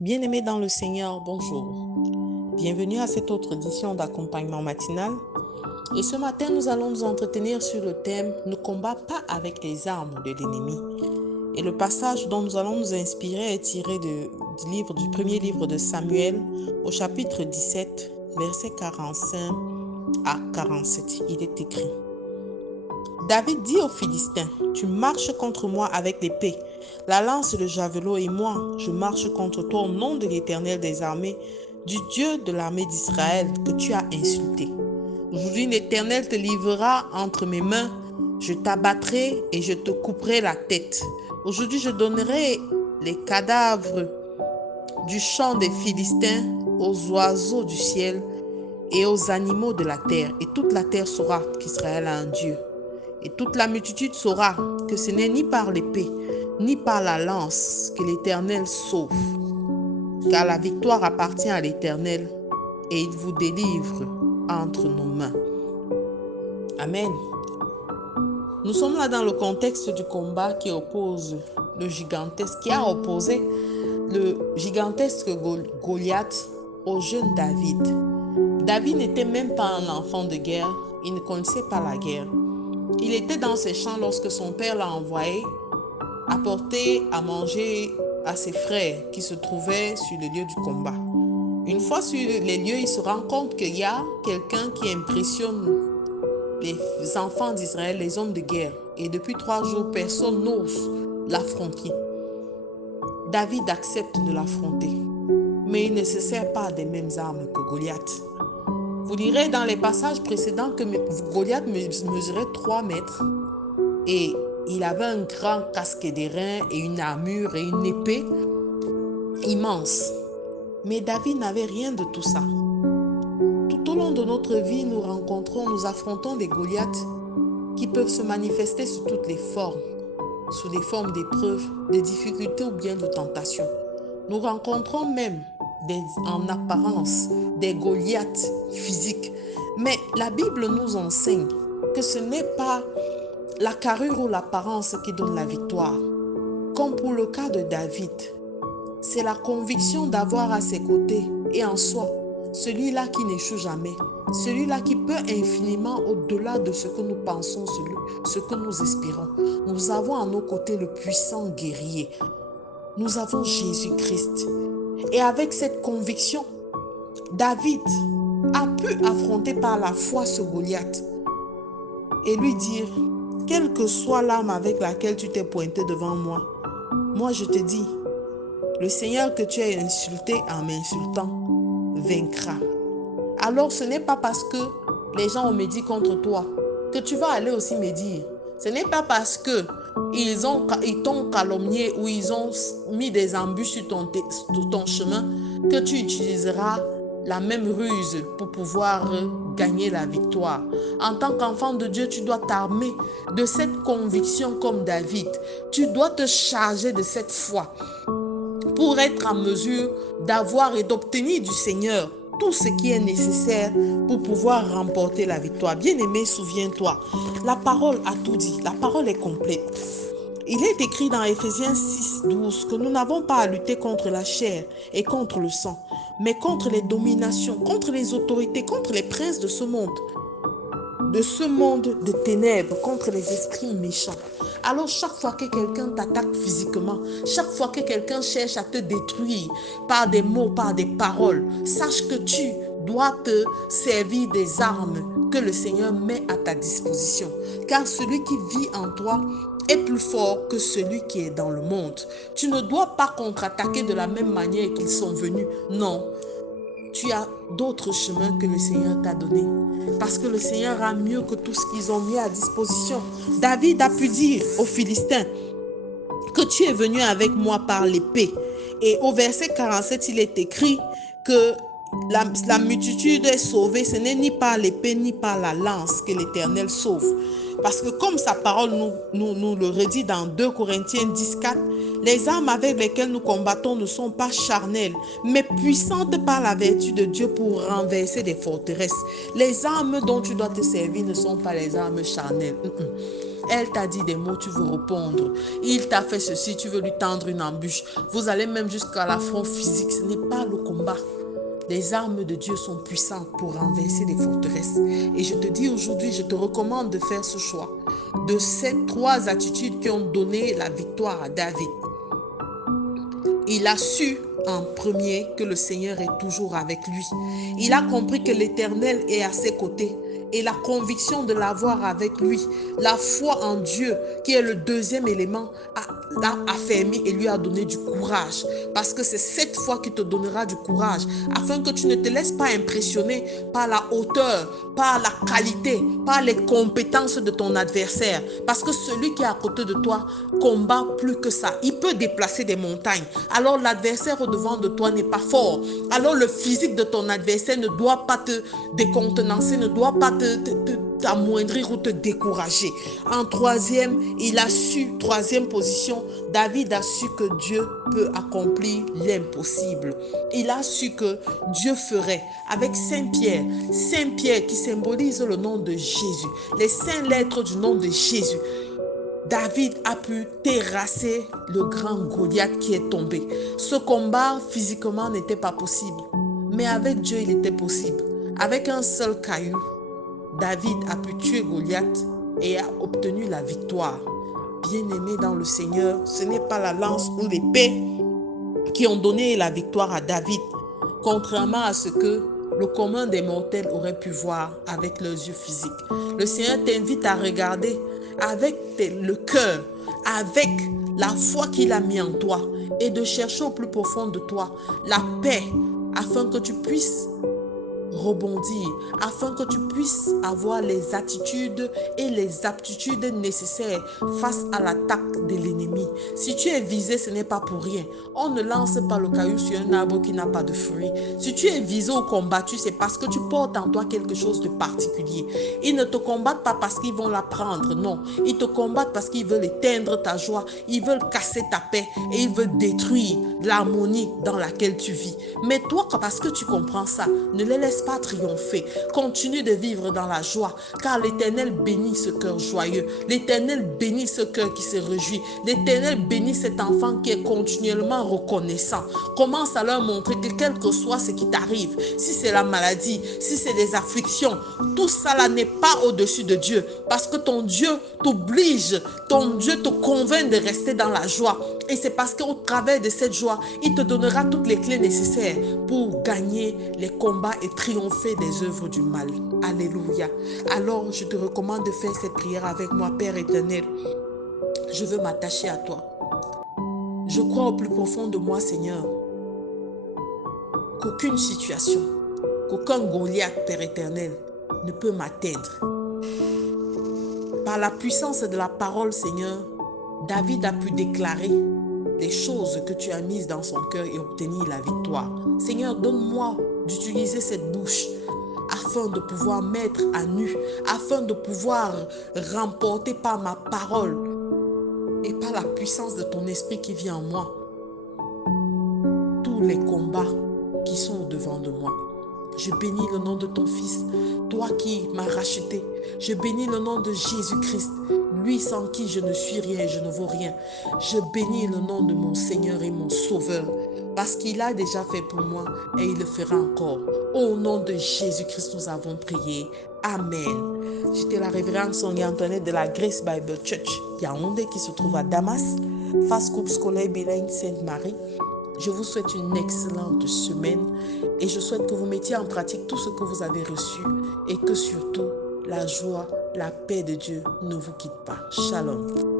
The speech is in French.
Bien-aimés dans le Seigneur, bonjour. Bienvenue à cette autre édition d'accompagnement matinal. Et ce matin, nous allons nous entretenir sur le thème « Ne combat pas avec les armes de l'ennemi ». Et le passage dont nous allons nous inspirer est tiré du premier livre de Samuel au chapitre 17, versets 45 à 47. Il est écrit: David dit aux Philistins, « Tu marches contre moi avec l'épée, la lance et le javelot, et moi, je marche contre toi au nom de l'Éternel des armées, du Dieu de l'armée d'Israël que tu as insulté. Aujourd'hui, l'Éternel te livrera entre mes mains, je t'abattrai et je te couperai la tête. Aujourd'hui, je donnerai les cadavres du champ des Philistins aux oiseaux du ciel et aux animaux de la terre, et toute la terre saura qu'Israël a un Dieu. Et toute la multitude saura que ce n'est ni par l'épée, ni par la lance que l'Éternel sauve, car la victoire appartient à l'Éternel, et il vous délivre entre nos mains. » Amen. Nous sommes là dans le contexte du combat qui a opposé le gigantesque Goliath au jeune David. David n'était même pas un enfant de guerre, il ne connaissait pas la guerre. Il était dans ses champs lorsque son père l'a envoyé apporter à manger à ses frères qui se trouvaient sur le lieu du combat. Une fois sur les lieux, il se rend compte qu'il y a quelqu'un qui impressionne les enfants d'Israël, les hommes de guerre. Et depuis 3 jours, personne n'ose l'affronter. David accepte de l'affronter, mais il ne se sert pas des mêmes armes que Goliath. Vous lirez dans les passages précédents que Goliath mesurait 3 mètres et il avait un grand casque d'airain et une armure et une épée immense. Mais David n'avait rien de tout ça. Tout au long de notre vie, nous affrontons des Goliaths qui peuvent se manifester sous toutes les formes, sous les formes d'épreuves, de difficultés ou bien de tentations. Nous rencontrons même en apparence des Goliaths physiques. Mais la Bible nous enseigne que ce n'est pas la carrure ou l'apparence qui donne la victoire. Comme pour le cas de David, c'est la conviction d'avoir à ses côtés et en soi celui-là qui n'échoue jamais, celui-là qui peut infiniment au-delà de ce que nous pensons, ce que nous espérons. Nous avons à nos côtés le puissant guerrier. Nous avons Jésus-Christ. Et avec cette conviction, David a pu affronter par la foi ce Goliath et lui dire: quelle que soit l'arme avec laquelle tu t'es pointé devant moi, moi je te dis, le Seigneur que tu as insulté en m'insultant vaincra. Alors ce n'est pas parce que les gens ont médit contre toi que tu vas aller aussi médire. Ce n'est pas parce que ils t'ont calomnié ou ils ont mis des embûches sur ton chemin que tu utiliseras la même ruse pour pouvoir gagner la victoire. En tant qu'enfant de Dieu, tu dois t'armer de cette conviction comme David. Tu dois te charger de cette foi pour être en mesure d'avoir et d'obtenir du Seigneur tout ce qui est nécessaire pour pouvoir remporter la victoire. Bien-aimé, souviens-toi, la parole a tout dit, la parole est complète. Il est écrit dans Ephésiens 6, 12 que nous n'avons pas à lutter contre la chair et contre le sang, mais contre les dominations, contre les autorités, contre les princes de ce monde de ténèbres, contre les esprits méchants. Alors chaque fois que quelqu'un t'attaque physiquement, chaque fois que quelqu'un cherche à te détruire par des mots, par des paroles, sache que tu dois te servir des armes que le Seigneur met à ta disposition. Car celui qui vit en toi est plus fort que celui qui est dans le monde. Tu ne dois pas contre-attaquer de la même manière qu'ils sont venus. Non. Tu as d'autres chemins que le Seigneur t'a donné. Parce que le Seigneur a mieux que tout ce qu'ils ont mis à disposition. David a pu dire aux Philistins que tu es venu avec moi par l'épée. Et au verset 47, il est écrit que la multitude est sauvée. Ce n'est ni par l'épée ni par la lance que l'Éternel sauve. Parce que comme sa parole nous le redit dans 2 Corinthiens 10, 4, les armes avec lesquelles nous combattons ne sont pas charnelles, mais puissantes par la vertu de Dieu pour renverser des forteresses. Les armes dont tu dois te servir ne sont pas les armes charnelles. Elle t'a dit des mots, tu veux répondre. Il t'a fait ceci, tu veux lui tendre une embûche. Vous allez même jusqu'à l'affront physique. Ce n'est pas le combat. Les armes de Dieu sont puissantes pour renverser des forteresses. Et je te dis aujourd'hui, je te recommande de faire ce choix. De ces 3 attitudes qui ont donné la victoire à David. Il a su en premier que le Seigneur est toujours avec lui. Il a compris que l'Éternel est à ses côtés. Et la conviction de l'avoir avec lui, la foi en Dieu, qui est le deuxième élément, l'a affermi et lui a donné du courage. Parce que c'est cette foi qui te donnera du courage, afin que tu ne te laisses pas impressionner par la hauteur, par la qualité, par les compétences de ton adversaire. Parce que celui qui est à côté de toi combat plus que ça. Il peut déplacer des montagnes. Alors l'adversaire au-devant de toi n'est pas fort. Alors le physique de ton adversaire ne doit pas te décontenancer, ne doit pas t'amoindrir ou te décourager. En troisième, troisième position, David a su que Dieu peut accomplir l'impossible. Il a su que Dieu ferait avec Saint-Pierre. Saint-Pierre qui symbolise le nom de Jésus. Les 5 lettres du nom de Jésus. David a pu terrasser le grand Goliath qui est tombé. Ce combat physiquement n'était pas possible. Mais avec Dieu, il était possible. Avec un seul caillou, David a pu tuer Goliath et a obtenu la victoire. Bien-aimé dans le Seigneur, ce n'est pas la lance ou l'épée qui ont donné la victoire à David, contrairement à ce que le commun des mortels aurait pu voir avec leurs yeux physiques. Le Seigneur t'invite à regarder avec le cœur, avec la foi qu'il a mis en toi et de chercher au plus profond de toi la paix afin que tu puisses rebondir, afin que tu puisses avoir les attitudes et les aptitudes nécessaires face à l'attaque de l'ennemi. Si tu es visé, ce n'est pas pour rien. On ne lance pas le caillou sur un arbre qui n'a pas de fruits. Si tu es visé ou combattu, c'est parce que tu portes en toi quelque chose de particulier. Ils ne te combattent pas parce qu'ils vont la prendre, non. Ils te combattent parce qu'ils veulent éteindre ta joie, ils veulent casser ta paix et ils veulent détruire l'harmonie dans laquelle tu vis. Mais toi, parce que tu comprends ça, ne les laisse pas triompher. Continue de vivre dans la joie, car l'Éternel bénit ce cœur joyeux. L'Éternel bénit ce cœur qui se réjouit. L'Éternel bénit cet enfant qui est continuellement reconnaissant. Commence à leur montrer que quel que soit ce qui t'arrive, si c'est la maladie, si c'est des afflictions, tout ça là n'est pas au-dessus de Dieu, parce que ton Dieu t'oblige, ton Dieu te convainc de rester dans la joie. Et c'est parce qu'au travers de cette joie, il te donnera toutes les clés nécessaires pour gagner les combats et triompher des œuvres du mal. Alléluia. Alors, je te recommande de faire cette prière avec moi, Père éternel. Je veux m'attacher à toi. Je crois au plus profond de moi, Seigneur, qu'aucune situation, qu'aucun Goliath, Père éternel, ne peut m'atteindre. Par la puissance de la parole, Seigneur, David a pu déclarer les choses que tu as mises dans son cœur et obtenir la victoire. Seigneur, donne-moi d'utiliser cette bouche afin de pouvoir mettre à nu, afin de pouvoir remporter par ma parole et par la puissance de ton esprit qui vit en moi tous les combats qui sont devant de moi. Je bénis le nom de ton Fils, toi qui m'as racheté. Je bénis le nom de Jésus-Christ, lui sans qui je ne suis rien et je ne vaux rien. Je bénis le nom de mon Seigneur et mon Sauveur, parce qu'il a déjà fait pour moi et il le fera encore. Au nom de Jésus-Christ, nous avons prié. Amen. J'étais la révérende Sonia Antoinette de la Grace Bible Church Yaoundé qui se trouve à Damas, face groupe scolaire bilingue Sainte-Marie. Je vous souhaite une excellente semaine et je souhaite que vous mettiez en pratique tout ce que vous avez reçu et que surtout la joie, la paix de Dieu ne vous quitte pas. Shalom.